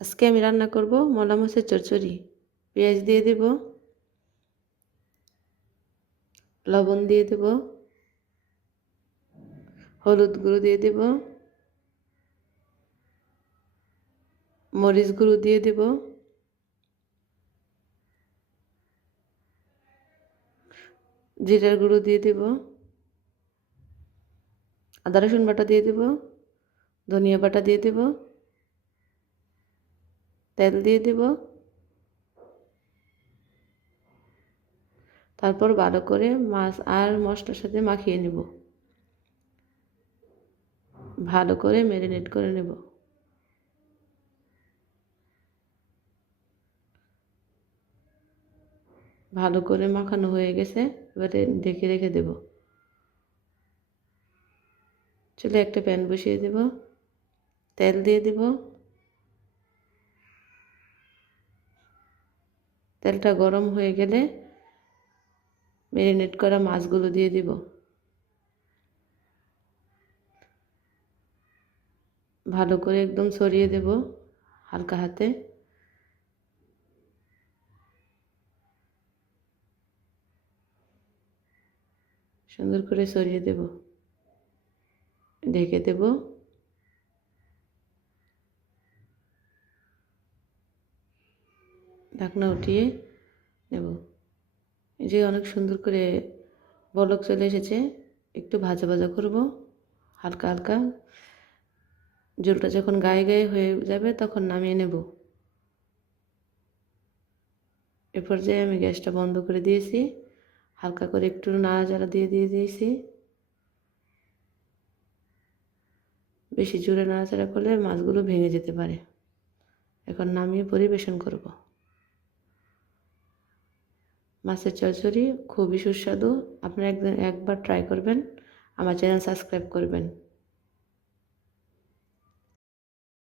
আজকে আমি রান্না করব মলা মাছের চচ্চড়ি। পেঁয়াজ দিয়ে দেব, লবণ দিয়ে দেব, হলুদ গুঁড়ো দিয়ে দেব, মরিচ গুঁড়ো দিয়ে দেব, জিরার গুঁড়ো দিয়ে দেব, আদা রসুন বাটা দিয়ে দেব, ধনিয়া বাটা দিয়ে দেব, তেল দিয়ে দেব। তারপর ভালো করে মাছ আর মশলার সাথে মাখিয়ে নেব, ভালো করে ম্যারিনেট করে নেব। ভালো করে মাখানো হয়ে গেছে, এবারে ঢেকে রেখে দেব। চুলে একটা প্যান বসিয়ে দেব, তেল দিয়ে দেব। তেলটা গরম হয়ে গেলে ম্যারিনেট করা মাছগুলো দিয়ে দেব। ভালো করে একদম ছড়িয়ে দেব হালকা হাতে। সুন্দর করে ছড়িয়ে দেব, ঢেকে দেব। ঢাকনা উঠিয়ে নেব। এই যে অনেক সুন্দর করে বলক চলে এসেছে, একটু ভাজা ভাজা করব হালকা হালকা। ঝোলটা যখন গায়ে গায়ে হয়ে যাবে তখন নামিয়ে নেব। এ পর্যায়ে আমি গ্যাসটা বন্ধ করে দিয়েছি, হালকা করে একটু নাড়াচাড়া দিয়ে দিয়েছি। বেশি জোরে নাড়াচাড়া করলে মাছগুলো ভেঙে যেতে পারে। এখন নামিয়ে পরিবেশন করব। মাছের চচ্চড়ি খুবই সুস্বাদু। আপনারা একবার ট্রাই করবেন। আমার চ্যানেল সাবস্ক্রাইব করবেন।